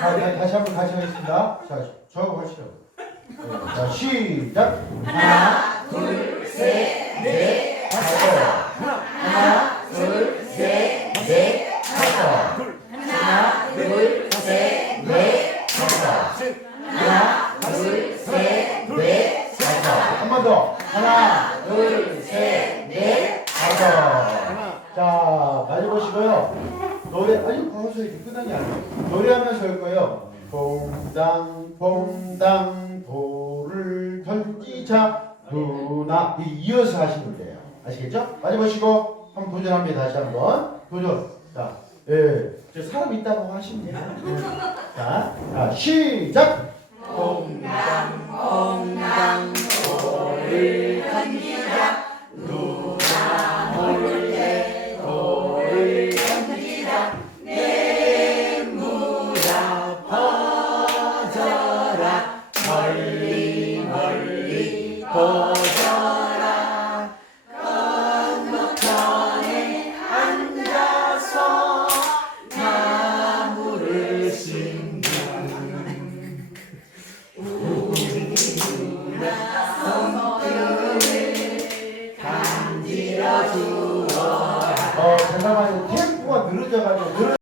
자, 아, 네, 다시 한번 같이 하겠습니다. 자, 저하 하시죠. 네, 자, 시작. 하나, 둘, 셋, 넷, 다섯. 하나, 둘, 셋, 넷, 다섯. 하나, 둘, 셋, 넷, 다섯. 하나, 둘, 셋, 넷, 다섯. 한 번 더. 하나, 둘, 셋, 넷, 다섯. 자, 많이 보시고요. 노래, 아니, 방송 이렇게 끝난 게 아니에요. 노래하면서 할 거예요. 봉당, 봉당, 돌을 던지자, 누나. 이어서 하시면 돼요. 아시겠죠? 많이 보시고, 한번 도전합니다. 다시 한 번. 도전. 자, 예. 저 사람 있다고 하시면 돼요. 예. 자, 자, 시작! 공당 공당 돌을 던지자 오셔라 건너편에 앉아서 나무를 심는 우리나 성격을 간지러 주어라 어, 잠깐만요. 템포가 늘어져가지고. 늘어-